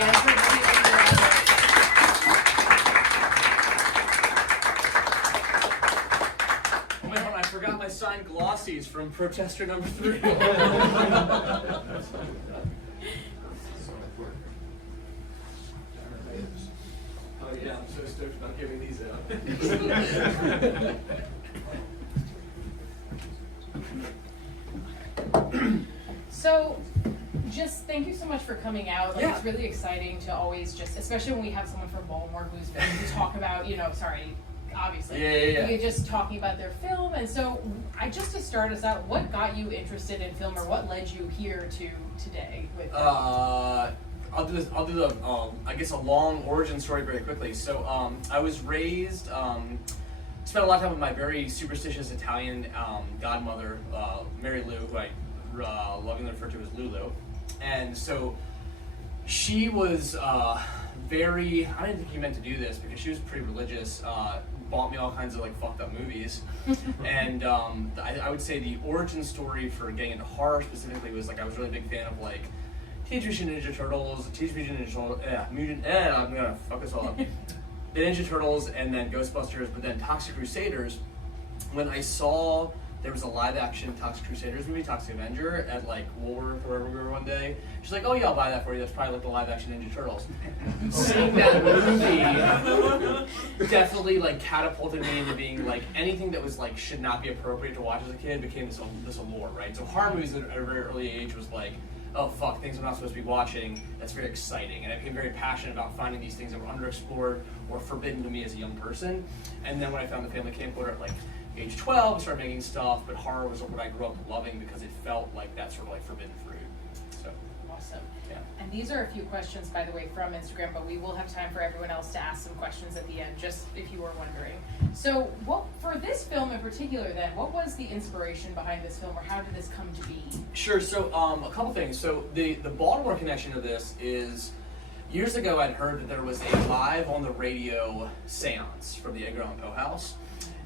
again for Oh my God, I forgot my signed glossies from protester number 3. Oh yeah, I'm so stoked about giving these out. So, just thank you so much for coming out. Like, Yeah. It's really exciting to always just, especially when we have someone from Baltimore who's been to talk about, obviously. Yeah. You're just talking about their film. And so, to start us out, what got you interested in film, or what led you here to today with I'll do the I guess a long origin story very quickly. So I was raised, spent a lot of time with my very superstitious Italian godmother, Mary Lou, who I lovingly refer to as Lulu. And so she was very, I didn't think you meant to do this because she was pretty religious, bought me all kinds of like fucked up movies. And I would say the origin story for getting into horror specifically was like I was a really big fan of like Teenage Mutant Ninja Turtles, Teenage Mutant Ninja Turtles, I'm gonna fuck this all up. The Ninja Turtles and then Ghostbusters, but then Toxic Crusaders. When I saw there was a live action Toxic Crusaders movie, Toxic Avenger, at like Woolworth or wherever we were one day, she's like, oh yeah, I'll buy that for you. That's probably like the live action Ninja Turtles. Seeing that movie definitely like catapulted me into being like anything that was like should not be appropriate to watch as a kid became this allure, right? So horror movies at a very early age was like, oh fuck, things I'm not supposed to be watching, that's very exciting. And I became very passionate about finding these things that were underexplored or forbidden to me as a young person. And then when I found the Family Camcorder at like age 12, I started making stuff, but horror was what I grew up loving because it felt like that sort of like forbidden fruit. So Awesome. yeah. And these are a few questions, by the way, from Instagram, but we will have time for everyone else to ask some questions at the end, just if you were wondering. So, what for this film in particular, then, what was the inspiration behind this film, or how did this come to be? Sure. So a couple things. So the Baltimore connection to this is years ago I'd heard that there was a live on the radio seance from the Edgar Allan Poe house,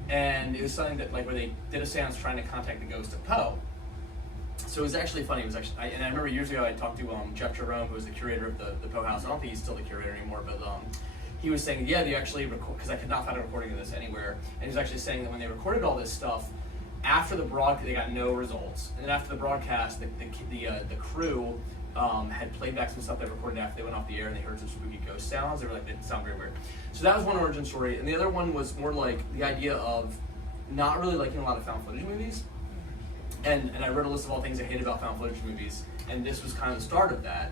and it was something that like where they did a seance trying to contact the ghost of Poe. So it was actually funny. It was actually, and I remember years ago I talked to Jeff Jerome, who was the curator of the Poe house. I don't think he's still the curator anymore, but he was saying, yeah, they actually record, because I could not find a recording of this anywhere, and he was actually saying that when they recorded all this stuff, after the broadcast, they got no results. And then after the broadcast, the crew had played back some stuff they recorded after they went off the air, and they heard some spooky ghost sounds. They were like, they sound very weird. So that was one origin story. And the other one was more like the idea of not really liking a lot of found footage movies. And I wrote a list of all things I hate about found footage movies, and this was kind of the start of that.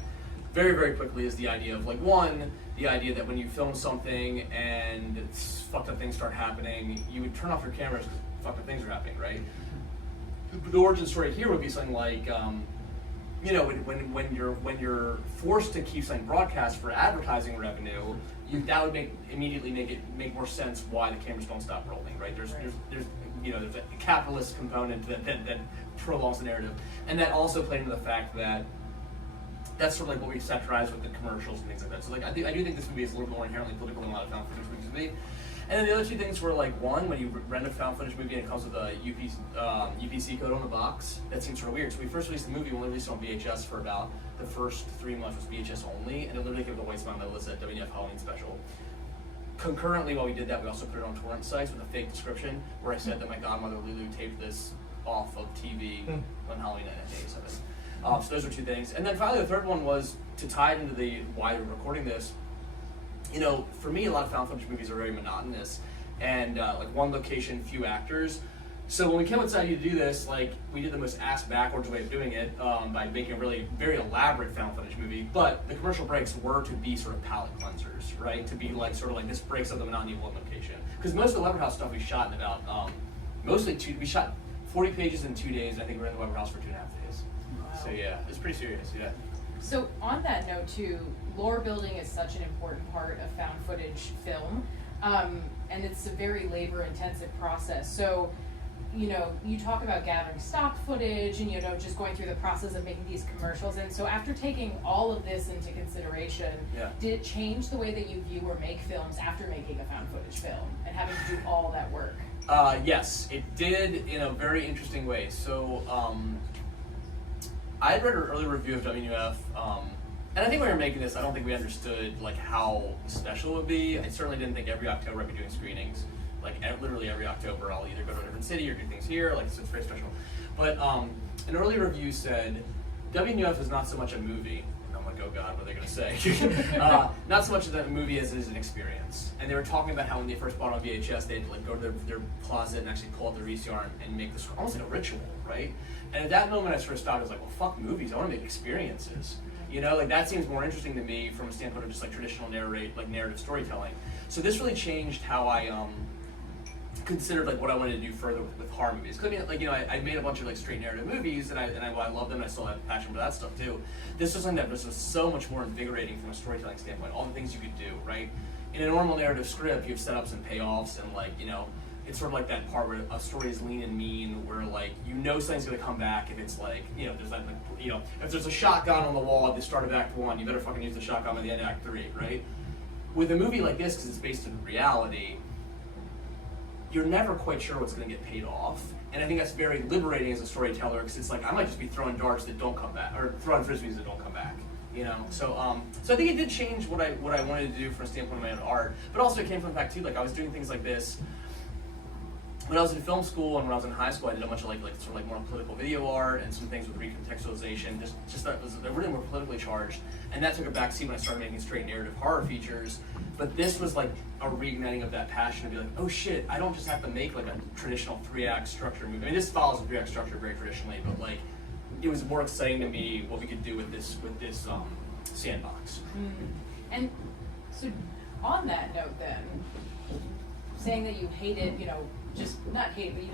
Very, very quickly is the idea of like, one, the idea that when you film something and fucked up things start happening, you would turn off your cameras because fucked up things are happening, right? The origin story here would be something like, when you're forced to keep something broadcast for advertising revenue, that would immediately make more sense why the cameras don't stop rolling, right? There's a capitalist component that prolongs the narrative, and that also played into the fact that that's sort of like what we satirize with the commercials and things like that. So like I do think this movie is a little bit more inherently political than a lot of found footage movies would be. And then the other two things were like, one, when you rent a found footage movie and it comes with a UPC code on the box, that seems sort of weird. So we first released the movie, we only released it on VHS for about the first 3 months was VHS only, and it literally came with a white spot on the list at WNUF Halloween Special. Concurrently, while we did that, we also put it on torrent sites with a fake description where I said that my godmother Lulu taped this off of TV on Halloween night at days of it. So those are two things. And then finally, the third one was to tie it into the why we're recording this. For me, a lot of found footage movies are very monotonous and like one location, few actors. So when we came outside to do this, like we did the most ass-backwards way of doing it by making a really very elaborate found footage movie. But the commercial breaks were to be sort of palate cleansers, right? To be like sort of like this breaks up the monotony of one location. Because most of the Weber House stuff we shot in about we shot 40 pages in 2 days. And I think we were in the Weber House for 2.5 days. Wow. So yeah, it's pretty serious. Yeah. So on that note too, lore building is such an important part of found footage film, and it's a very labor-intensive process. So, you talk about gathering stock footage and, just going through the process of making these commercials. And so after taking all of this into consideration, did it change the way that you view or make films after making a found footage film and having to do all that work? Yes, it did in a very interesting way. So I had read an early review of WNUF And I think when we were making this, I don't think we understood like how special it would be. I certainly didn't think every October I'd be doing screenings. Like literally every October, I'll either go to a different city or do things here. Like so it's very special. But an early review said, WNUF is not so much a movie. And I'm like, oh God, what are they going to say? Not so much a movie as it is an experience. And they were talking about how when they first bought on VHS, they'd like go to their closet and actually pull out their VCR and make this almost like a ritual, right? And at that moment, I sort of stopped. I was like, well, fuck movies. I want to make experiences. You know, like that seems more interesting to me from a standpoint of just like traditional narrative storytelling. So this really changed how I considered like what I wanted to do further with horror movies. Cause I mean, like, you know, I made a bunch of like straight narrative movies, and I love them. And I still have a passion for that stuff too. This was something that was just so much more invigorating from a storytelling standpoint. All the things you could do, right? In a normal narrative script, you have setups and payoffs, and like, you know, it's sort of like that part where a story is lean and mean, where like you know something's gonna come back if it's like, you know, there's that like, you know, if there's a shotgun on the wall at the start of Act 1, you better fucking use the shotgun at the end of Act 3, right? With a movie like this, because it's based in reality, you're never quite sure what's gonna get paid off, and I think that's very liberating as a storyteller, because it's like I might just be throwing darts that don't come back, or throwing frisbees that don't come back. You know, so I think it did change what I wanted to do from a standpoint of my own art, but also it came from the fact too, like I was doing things like this when I was in film school, and when I was in high school, I did a bunch of like sort of like more political video art and some things with recontextualization. Just that was really more politically charged, and that took a backseat when I started making straight narrative horror features. But this was like a reigniting of that passion to be like, oh shit, I don't just have to make like a traditional 3-act structure movie. I mean, this follows a 3-act structure very traditionally, but like it was more exciting to me what we could do with this sandbox. And so, on that note, then, saying that you hated, you know, just not hate, but you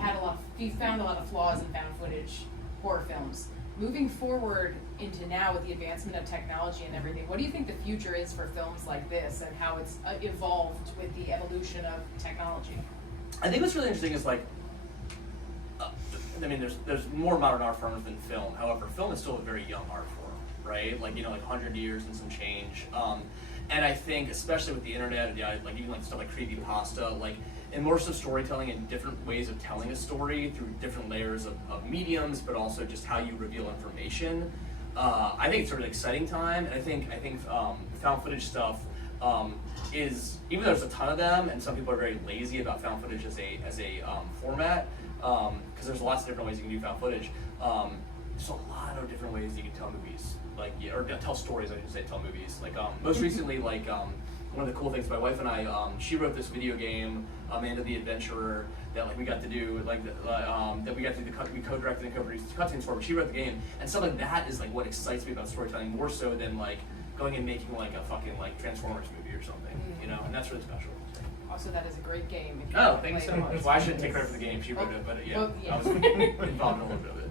found a lot of flaws in found footage horror films. Moving forward into now with the advancement of technology and everything, what do you think the future is for films like this, and how it's evolved with the evolution of technology? I think what's really interesting is like, I mean, there's more modern art forms than film. However, film is still a very young art form, right? Like, you know, like 100 years and some change. And I think, especially with the internet, like even like stuff like creepypasta, like immersive storytelling and different ways of telling a story through different layers of mediums, but also just how you reveal information. I think it's sort of an exciting time, and I think found footage stuff is, even though there's a ton of them, and some people are very lazy about found footage as a format, because there's lots of different ways you can do found footage. There's a lot of different ways you can tell movies, like, or tell stories. I should say tell movies. Like most recently, like one of the cool things, my wife and I, she wrote this video game, Amanda the Adventurer, that like we got to do, like that we got to do we co-directed and co-produced the cutscenes for. But she wrote the game, and stuff like that is like what excites me about storytelling more so than like going and making like a fucking like Transformers movie or something, you know. And that's really special. Also, that is a great game. If you thank you so much. Well, I shouldn't take credit for the game. She wrote it, but yeah, I was involved in a little bit of it.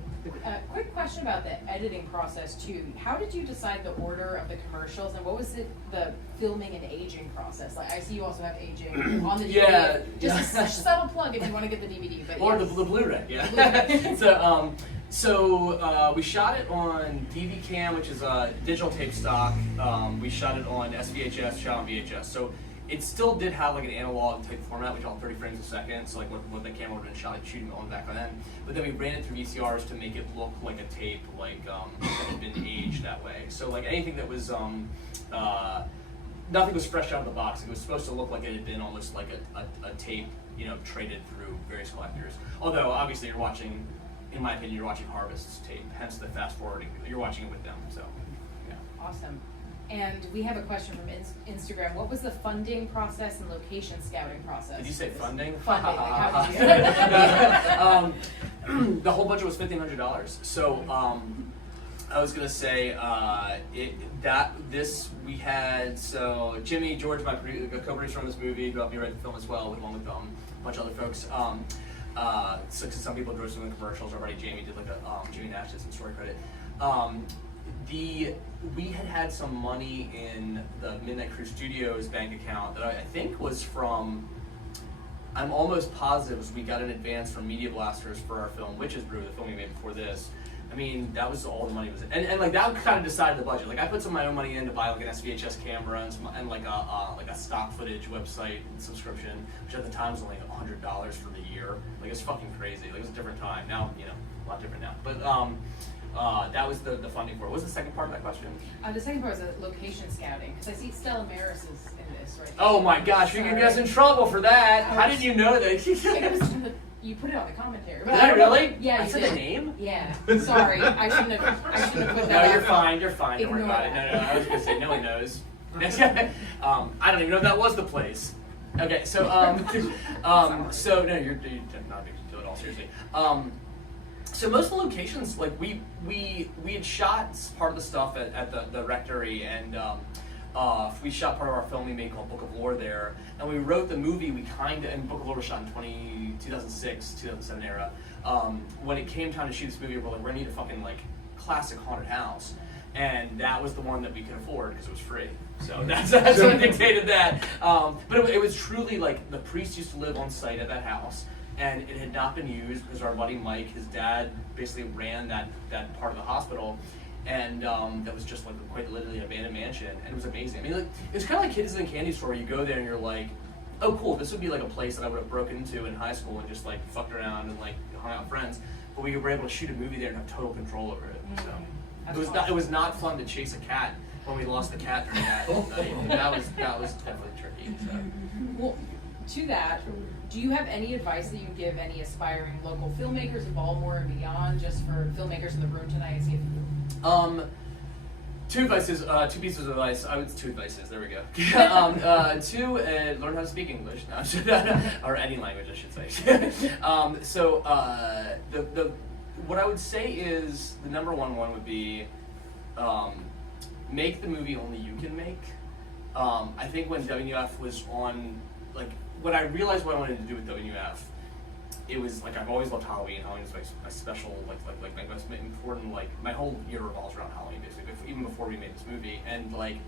Quick question about the editing process too. How did you decide the order of the commercials, and what was the filming and aging process? Like, I see you also have aging on the DVD. Yeah, just a subtle plug if you want to get the DVD. But or yes. the Blu-ray, yeah. So we shot it on DV Cam, which is digital tape stock. We shot it on SVHS, shot on VHS. So it still did have like an analog type format, which all 30 frames a second, so like what the camera would have been shooting on back then. But then we ran it through VCRs to make it look like a tape, like that had been aged that way. So like anything that was, nothing was fresh out of the box. It was supposed to look like it had been almost like a tape, you know, traded through various collectors. Although obviously you're watching, in my opinion, you're watching Harvest's tape, hence the fast forwarding. You're watching it with them, so yeah. Awesome. And we have a question from Instagram. What was the funding process and location scouting process? Did you say funding? Funding. Like, how did you? The whole budget was $1,500. So I was gonna say we had Jimmy George, my co-producer on this movie, who helped me write the film as well, along with a bunch of other folks. So cause some people drove some of the commercials already. Jamie did like a Jamie Nash did some story credit. We had some money in the Midnight Crew Studios bank account that I think was from, I'm almost positive we got an advance from Media Blasters for our film Witches Brew, the film we made before this. I mean, that was all the money was in. And like that kind of decided the budget. Like I put some of my own money in to buy like an SVHS camera and like a stock footage website subscription, which at the time was only $100 for the year. Like it's fucking crazy. Like it was a different time. Now, you know, a lot different now. But that was the funding for it. What was the second part of that question? The second part was location scouting, because I see Stella Maris is in this, right? Oh my gosh, we could get us in trouble for that. How did you know that? You put it on the commentary. Did I really? Yeah, I you said did. the name? Yeah. Sorry, I shouldn't have put that. No, out. you're fine. Don't worry Ignore about it. that. No, I was gonna say no one knows. I don't even know if that was the place. Okay, so so no, you're not big deal at all. Seriously. So most of the locations, like we had shot part of the stuff at the rectory, and we shot part of our film we made called Book of Lore there, and we wrote the movie. And Book of Lore was shot in 2006, 2007 era. When it came time to shoot this movie, we're like, we're gonna need a fucking like classic haunted house, and that was the one that we could afford because it was free. So that's what dictated that. But it was truly like the priest used to live on site at that house. And it had not been used because our buddy Mike, his dad, basically ran that part of the hospital, and that was just like quite literally an abandoned mansion, and it was amazing. I mean, like, it's kind of like Kids in the Candy Store. You go there and you're like, oh cool, this would be like a place that I would have broken into in high school and just like fucked around and like hung out with friends. But we were able to shoot a movie there and have total control over it. So it was not fun to chase a cat when we lost the cat during that night. That was definitely tricky. So. Well, to that, do you have any advice that you give any aspiring local filmmakers in Baltimore and beyond, just for filmmakers in the room tonight? See if Two pieces of advice. Two advices. There we go. Two, learn how to speak English, or any language, I should say. What I would say is the number one would be make the movie only you can make. I think when WNUF was on, like, when I realized what I wanted to do with WNUF, it was like I've always loved Halloween. Halloween is my special, like my most important, like my whole year revolves around Halloween basically. Even before we made this movie, and like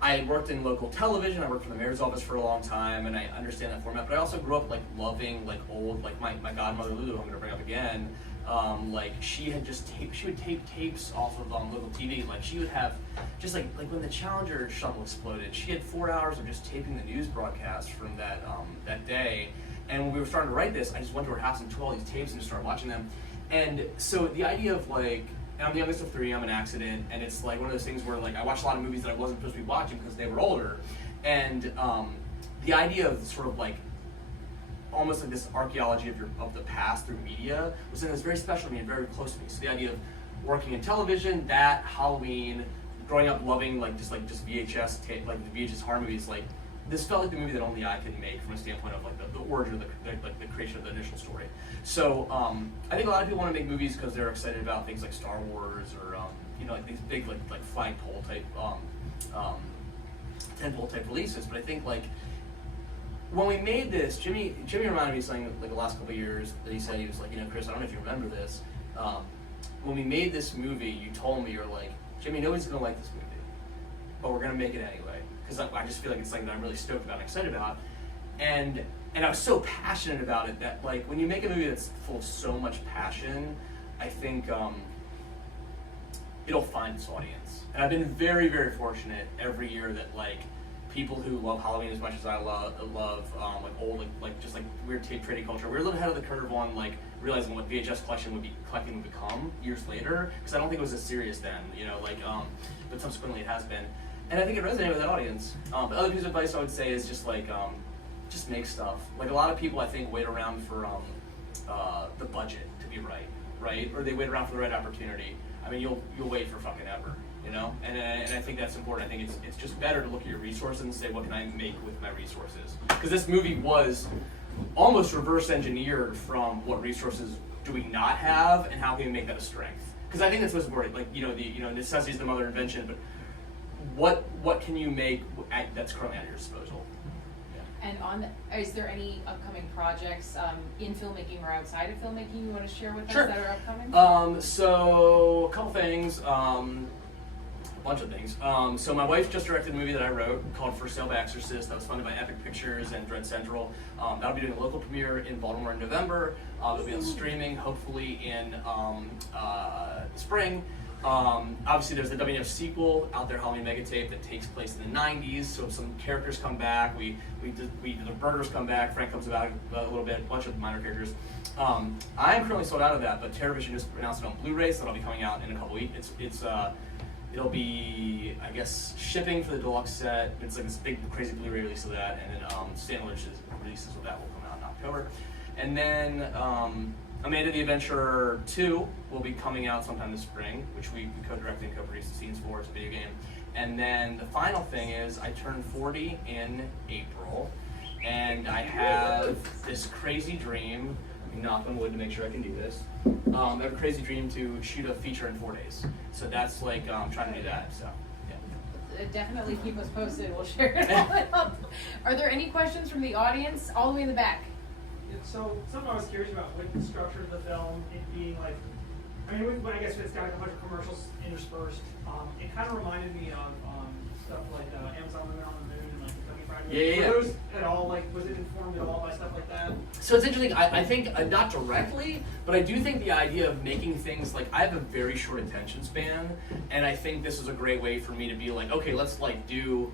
I worked in local television. I worked for the mayor's office for a long time, and I understand that format. But I also grew up like loving like old, like my godmother Lulu, who I'm gonna bring up again. Like she would tape tapes off of local TV. Like she would have just like when the Challenger shuttle exploded, she had 4 hours of just taping the news broadcast from that day. And when we were starting to write this, I just went to her house and took all these tapes and just started watching them. And so the idea of like, and I'm the youngest of three, I'm an accident, and it's like one of those things where like I watched a lot of movies that I wasn't supposed to be watching because they were older. And the idea of sort of like almost like this archaeology of the past through media was something that's very special to me and very close to me. So the idea of working in television, that, Halloween, growing up loving like just VHS tape, like the VHS horror movies, like this felt like the movie that only I could make from a standpoint of like the origin of the creation of the initial story. So I think a lot of people want to make movies because they're excited about things like Star Wars or like these big like flagpole type tentpole type releases. But I think like when we made this, Jimmy reminded me of something like the last couple of years that he said. He was like, Chris, I don't know if you remember this. When we made this movie, you told me, you're like, Jimmy, nobody's gonna like this movie, but we're gonna make it anyway. Because I just feel like it's something that I'm really stoked about and excited about. And I was so passionate about it that like when you make a movie that's full of so much passion, I think it'll find its audience. And I've been very, very fortunate every year that like people who love Halloween as much as I love like old like just like weird tape trading culture. We're a little ahead of the curve on like realizing what VHS collecting would become years later. Because I don't think it was as serious then, but subsequently it has been. And I think it resonated with that audience. The other piece of advice I would say is just like, just make stuff. Like a lot of people I think wait around for the budget to be right? Or they wait around for the right opportunity. I mean, you'll wait for fucking ever, And I think that's important. I think it's just better to look at your resources and say, what can I make with my resources? Because this movie was almost reverse engineered from what resources do we not have and how can we make that a strength? Because I think that's what's important. Like, necessity is the mother of invention, but what can you make that's currently at your disposal? Yeah. And is there any upcoming projects in filmmaking or outside of filmmaking you want to share with Sure. us that are upcoming? So a couple things, a bunch of things. So my wife just directed a movie that I wrote called For Sale by Exorcist that was funded by Epic Pictures and Dread Central. That'll be doing a local premiere in Baltimore in November. It'll be on streaming hopefully in spring. Obviously there's the WNUF sequel out there, Halloween Megatape, that takes place in the 90s, so some characters come back, the Burgers come back, Frank comes back a little bit, a bunch of minor characters. I'm currently sold out of that, but TerraVision just announced it on Blu-ray, so that'll be coming out in a couple weeks. It'll be, I guess, shipping for the deluxe set. It's like this big, crazy Blu-ray release of that, and then standalone releases of that will come out in October. And then Amanda the Adventurer 2 will be coming out sometime this spring, which we co-directed and co-produced the scenes for. It's a video game. And then the final thing is I turned 40 in April, and I have this crazy dream. Knock on wood to make sure I can do this. I have a crazy dream to shoot a feature in 4 days. So that's like I'm trying to do that. So yeah. Definitely keep us posted. We'll share it all up. Are there any questions from the audience all the way in the back? Yeah, so something I was curious about with the structure of the film, it being like, I mean, I guess it's got like a bunch of commercials interspersed. It kind of reminded me of stuff like Amazon Women on the Moon and like the Kentucky Fried Movie. Yeah. Were those at all like, was it informed at all by stuff like that? So it's interesting. I think not directly, but I do think the idea of making things like I have a very short attention span, and I think this is a great way for me to be like, okay, let's like do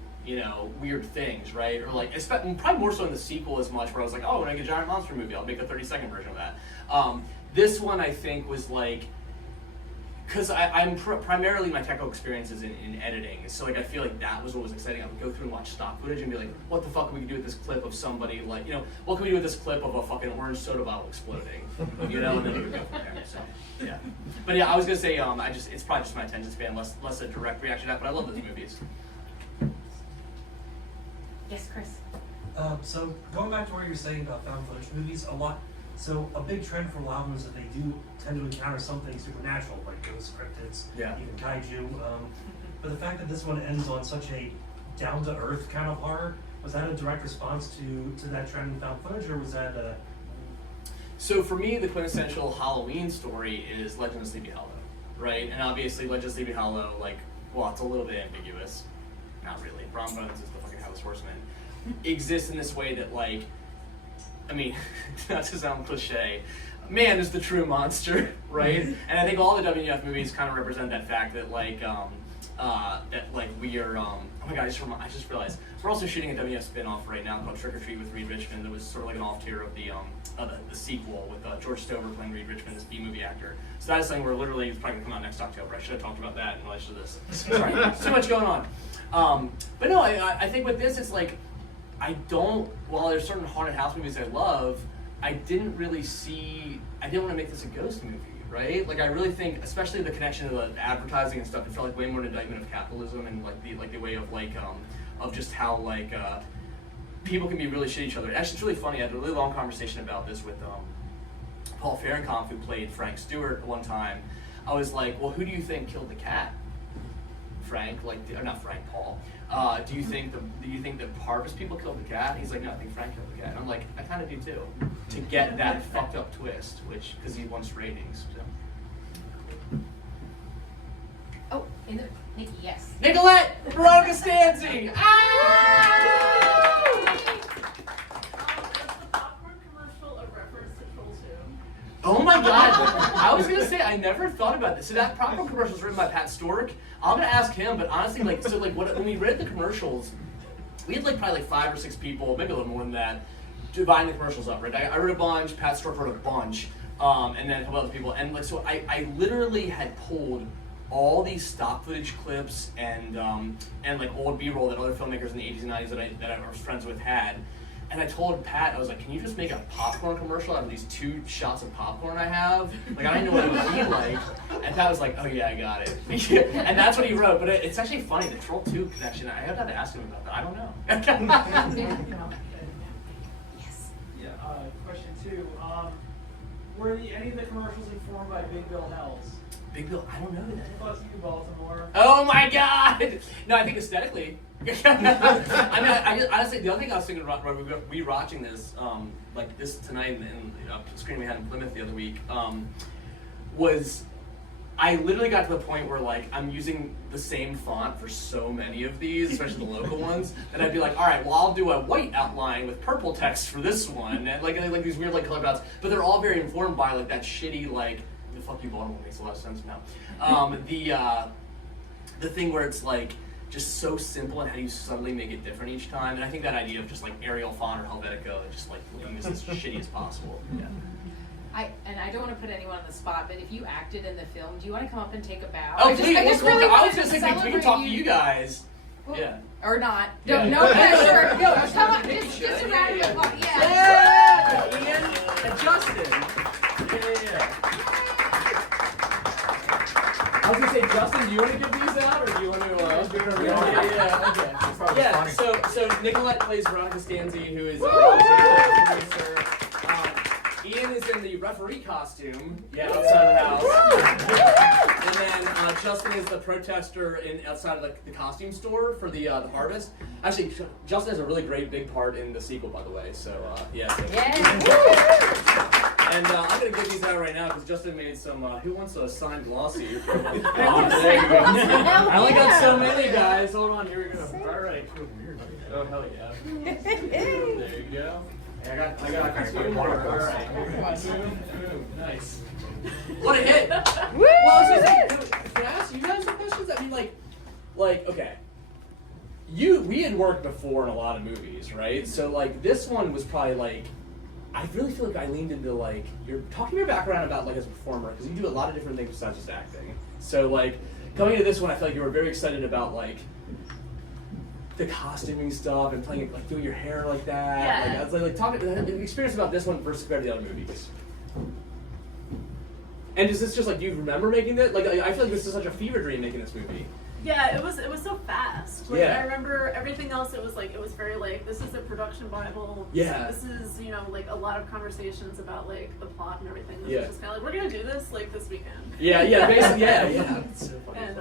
weird things, right? Or like probably more so in the sequel as much, where I was like, oh, when I make a giant monster movie, I'll make a 30-second version of that. This one I think was like, because I'm primarily my technical experience is in editing, so like I feel like that was what was exciting. I would go through and watch stock footage and be like, what the fuck can we do with this clip of somebody like, what can we do with this clip of a fucking orange soda bottle exploding, and then we would go from there. So yeah, but yeah, I was gonna say it's probably just my attention span, less a direct reaction to that. But I love those movies. Yes, Chris. So going back to what you were saying about found footage movies, a big trend for a lot of them is that they do tend to encounter something supernatural, like ghosts, cryptids, even kaiju. But the fact that this one ends on such a down-to-earth kind of horror, was that a direct response to that trend in found footage, or was that a... So for me, the quintessential Halloween story is Legend of Sleepy Hollow, right? And obviously Legend of Sleepy Hollow, it's a little bit ambiguous. Not really. Bron Bones is the fucking Headless Horseman. Exists in this way that, not to sound cliche, man is the true monster, right? And I think all the WNUF movies kind of represent that fact that, we are, oh my god, I just realized, we're also shooting a WNUF spin-off right now called Trick or Treat with Reed Richmond that was sort of like an off-tier of the sequel with George Stover playing Reed Richmond as a B-movie actor. So that is something we're literally, it's probably going to come out next October. I should have talked about that in relation to this. Sorry, too much going on. But no, I think with this, it's like, while there's certain haunted house movies I love, I didn't want to make this a ghost movie, right? Like I really think, especially the connection to the advertising and stuff, it felt like way more an indictment of capitalism and the way of just how people can be really shit at each other. Actually, it's really funny. I had a really long conversation about this with Paul Fahrenkampf, who played Frank Stewart one time. I was like, well, who do you think killed the cat? Frank, or not Frank, Paul. Do you think the harvest people killed the cat? He's like, no, I think Frank killed the cat. And I'm like, I kind of do too. To get that fucked up twist, because he wants ratings. So. Oh, Nikki, yes. Nicolette Veronica Stanzi. Oh my god, I was gonna say, I never thought about this. So that popcorn commercial was written by Pat Stork. I'm gonna ask him, but honestly, when we read the commercials, we had probably 5 or 6 people, maybe a little more than that, dividing the commercials up, right? I wrote a bunch, Pat Stork wrote a bunch, and then a couple other people. And I literally had pulled all these stock footage clips and old B-roll that other filmmakers in the 80s and 90s that I was friends with had. And I told Pat, I was like, can you just make a popcorn commercial out of these 2 shots of popcorn I have? I didn't know what it would be like. And Pat was like, oh yeah, I got it. And that's what he wrote. But it's actually funny, the Troll 2 connection, I have to ask him about that. I don't know. Yes. Yeah, question 2. Were any of the commercials informed by Big Bill Hells? Big Bill, I don't know who that is. Fuck you, Baltimore. Oh my god! No, I think aesthetically. Honestly, the other thing I was thinking about rewatching this, this tonight in the screen we had in Plymouth the other week, was I literally got to the point where I'm using the same font for so many of these, especially the local ones, that I'd be like, all right, well I'll do a white outline with purple text for this one, and these weird color dots, but they're all very informed by that shitty the fuck you Baltimore makes a lot of sense now. The thing where it's just so simple and how do you subtly make it different each time, and I think that idea of just Arial font or Helvetica, just looking as shitty as possible. Yeah. I don't want to put anyone on the spot, but if you acted in the film, do you want to come up and take a bow? Oh, I please! just really I was wanted just to thinking we can celebrate talk to you guys. Well, Yeah. Or not. Yeah. No pressure. No, come on. Maybe Just you a should. round Yeah, of applause. Yeah. Yeah! Ian and Justin. Yeah. I was gonna say, Justin, do you want to give these out, or do you want to? Okay. Yeah. So Nicolette plays Veronica Stanzi, who is a producer. Ian is in the referee costume, outside of the house. And then Justin is the protester outside of the costume store for the harvest. Actually, Justin has a really great big part in the sequel, by the way. So yeah. And I'm gonna give these out right now because Justin made some. Who wants a signed glossy? There you go. I only got so many, guys. Hold on, here we go. All right. Oh hell yeah. There you go. I got two more. All right. Nice. What a hit! Well, I was gonna say, can I ask you guys some questions? I mean, like, okay. We had worked before in a lot of movies, right? So, like, this one was probably like, I really feel like I leaned into like, you're talking your background about like as a performer, because you do a lot of different things besides just acting. So, like, coming into this one, I feel like you were very excited about like the costuming stuff and playing like doing your hair like that. Yeah. Like, I was like talking the experience about this one versus compared to the other movies. And is this just like, do you remember making this? Like, I feel like this is such a fever dream making this movie. Yeah, it was so fast. Like, Yeah. I remember everything else. It was very like, this is a production Bible. Yeah. This is like a lot of conversations about like the plot and everything. This Yeah. was just kind of like, we're gonna do this like this weekend. Yeah, basically, yeah. It's so funny. And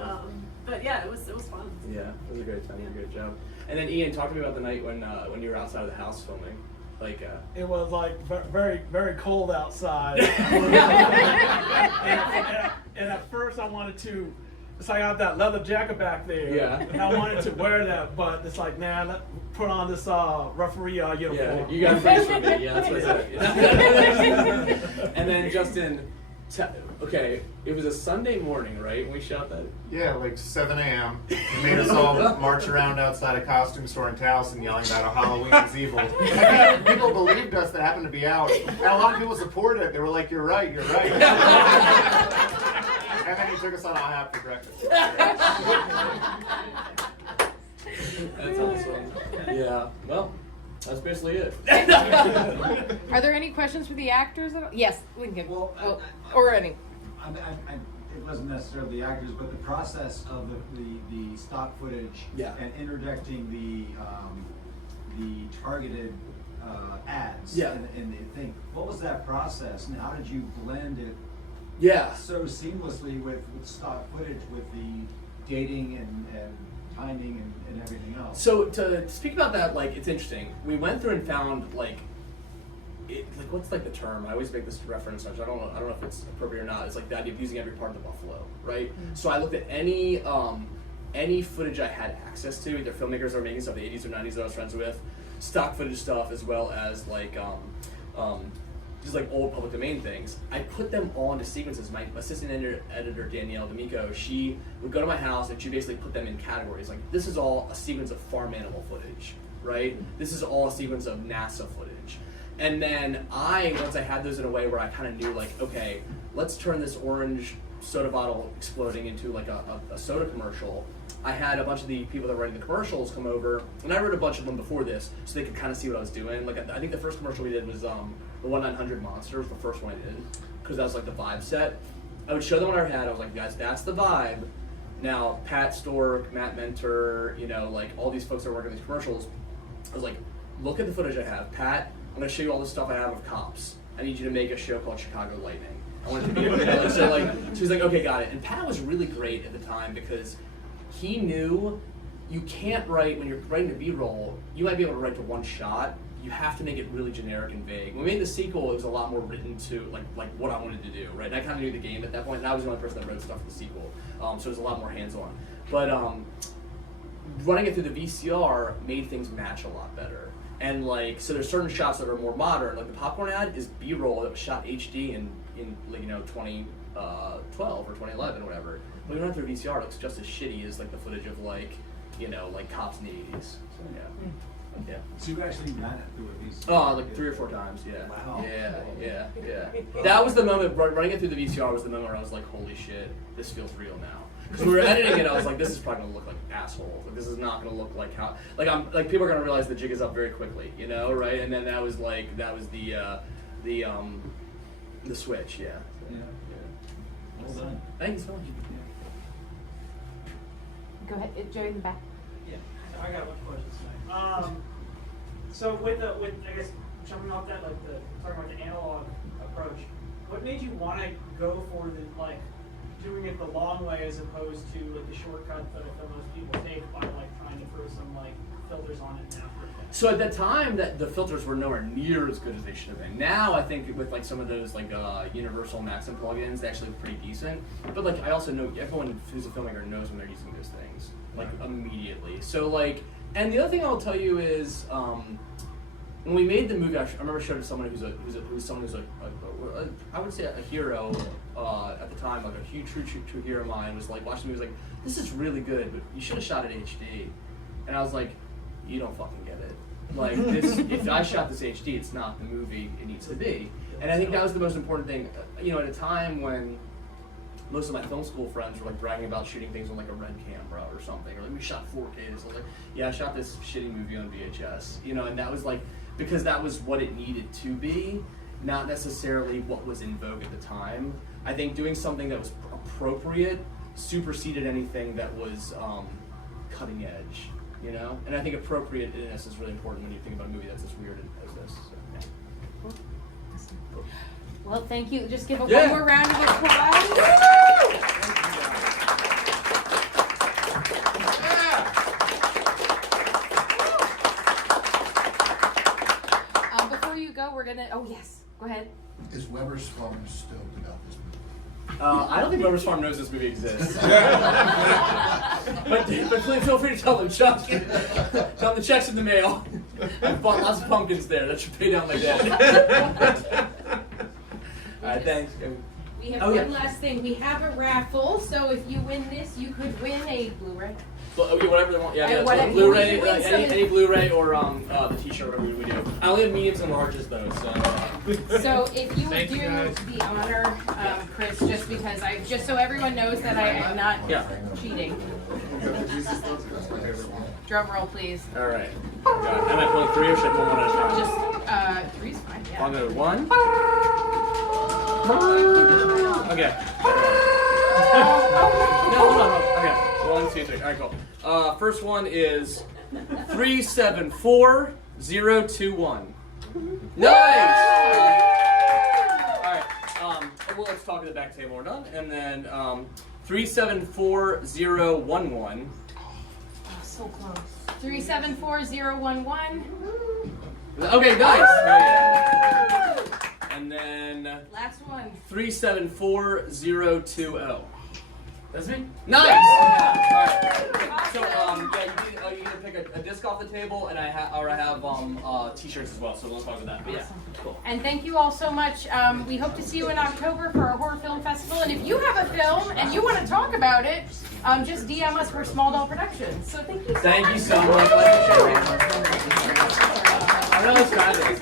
but yeah, it was fun. Yeah, it was a great time. You did a great job. And then Ian, talk to me about the night when you were outside of the house filming. Like, It was like very, very cold outside. and at first I wanted to, it's like I have that leather jacket back there. Yeah. And I wanted to wear that, but it's like, nah, let's put on this referee uniform. yeah, you got freeze for me. Yeah, that's what I said. And then Justin, okay, it was a Sunday morning, right, when we shot that? Yeah, like 7 a.m. They made us all march around outside a costume store in Towson yelling about how Halloween is evil. And people believed us that happened to be out. And a lot of people supported it. They were like, you're right, you're right. And then he took us on a hot for breakfast. That's awesome. Yeah, well, that's basically it. Are there any questions for the actors at all? Yes, we can give. Well, Or any. it wasn't necessarily the actors, but the process of the stock footage Yeah. and interjecting the targeted ads. Yeah. And the thing. What was that process, and how did you blend it Yeah. so seamlessly with stock footage, with the dating and timing and everything else? So to speak about that, like, it's interesting. We went through and found what's like the term? I always make this reference. I don't know if it's appropriate or not. It's like the idea of using every part of the buffalo, right? Mm-hmm. So I looked at any footage I had access to, either filmmakers that were making stuff in the 80s or 90s that I was friends with, stock footage stuff, as well as like just like old public domain things. I put them all into sequences. My assistant editor Danielle D'Amico, she would go to my house and she basically put them in categories. Like, this is all a sequence of farm animal footage, right? This is all a sequence of NASA footage. And then once I had those in a way where I kind of knew, like, okay, let's turn this orange soda bottle exploding into like a soda commercial. I had a bunch of the people that were writing the commercials come over, and I wrote a bunch of them before this, so they could kind of see what I was doing. Like, I think the first commercial we did was the 1-900 Monsters, the first one I did, because that was like the vibe set. I would show them what I had. I was like, guys, that's the vibe. Now, Pat Stork, Matt Mentor, like all these folks that are working on these commercials, I was like, look at the footage I have. Pat, I'm going to show you all the stuff I have of cops. I need you to make a show called Chicago Lightning. I want it to be, she was like, okay, got it. And Pat was really great at the time because he knew you can't write, when you're writing a B-roll, you might be able to write to one shot. You have to make it really generic and vague. When we made the sequel, it was a lot more written to like what I wanted to do, right? And I kind of knew the game at that point, and I was the only person that wrote stuff for the sequel, so it was a lot more hands-on. But running it through the VCR made things match a lot better. And so there's certain shots that are more modern. Like the popcorn ad is B-roll that was shot HD in 2012 or 2011 or whatever. When we run through VCR, it looks just as shitty as like the footage of like cops in the 80s. So yeah. Yeah. So you actually ran it through a VCR? Oh, like 3 or 4 times, yeah. Wow. Yeah. That was the moment, running it through the VCR was the moment where I was like, holy shit, this feels real now. Because we were editing it, I was like, this is probably gonna look like assholes. Like, this is not gonna look like how, people are gonna realize the jig is up very quickly, you know, right? And then that was the switch, yeah. Yeah. Well done. Thank you so much. Go ahead, Joe in the back. Yeah, I got a bunch of questions tonight. So with I guess jumping off that, like talking about the analog approach, what made you want to go for doing it the long way as opposed to like the shortcut that most people take by trying to throw some filters on it now? So at that time, the filters were nowhere near as good as they should have been. Now I think with some of those Universal Maxim plugins, they actually look pretty decent. But I also know everyone who's a filmmaker knows when they're using those things immediately. So and the other thing I'll tell you is when we made the movie, I remember showing it to someone who's I would say a hero at the time, a huge true hero of mine. Was watching the movie, was like, this is really good, but you should have shot it HD. And I was like, you don't fucking get it. If I shot this HD, it's not the movie it needs to be. And I think that was the most important thing. At a time when most of my film school friends were bragging about shooting things on a Red camera or something, or we shot 4K. So I was like, yeah, I shot this shitty movie on VHS. And that was because that was what it needed to be, not necessarily what was in vogue at the time. I think doing something that was appropriate superseded anything that was cutting edge. And I think appropriateness is really important when you think about a movie that's as weird as this. So, yeah. Well, thank you. Just give one Yeah. more round of applause. Before you go, we're gonna. Oh yes, go ahead. Is Weber's Farm stoked about this movie? I don't think Weber's Farm knows this movie exists. but please feel free to tell them, Chuck. Tell them the check's in the mail. I've bought lots of pumpkins there. That should pay down my debt. All right, thanks. We have one last thing. We have a raffle, so if you win this, you could win a Blu-ray. Whatever they want. Yeah, whatever Blu-ray, you win, any Blu-ray or the T-shirt, whatever we do. I only have mediums and larges though, so. So if you would do the honor, Chris, just so everyone knows that I am not cheating. Drum roll, please. All right. Am I pulling 3 or should I pull one at a time? Just 3's fine. Yeah. I'll go 1. Okay. No, hold on. Okay. 1, 2, 3. All right, cool. First one is 374021. Nice. All right. Well, let's talk at the back table. We're done, and then 374011. So close. 374011. Okay, nice. Oh, yeah. And then Last one. 374020. That's me. Nice. All right. So you need to pick a disc off the table, and I have T-shirts as well. So let's talk about that. But yeah, cool. And thank you all so much. We hope to see you in October for our horror film festival. And if you have a film and you want to talk about it, just DM us for Small Doll Productions. So thank you so much. Thank you so much. I know it's fabulous.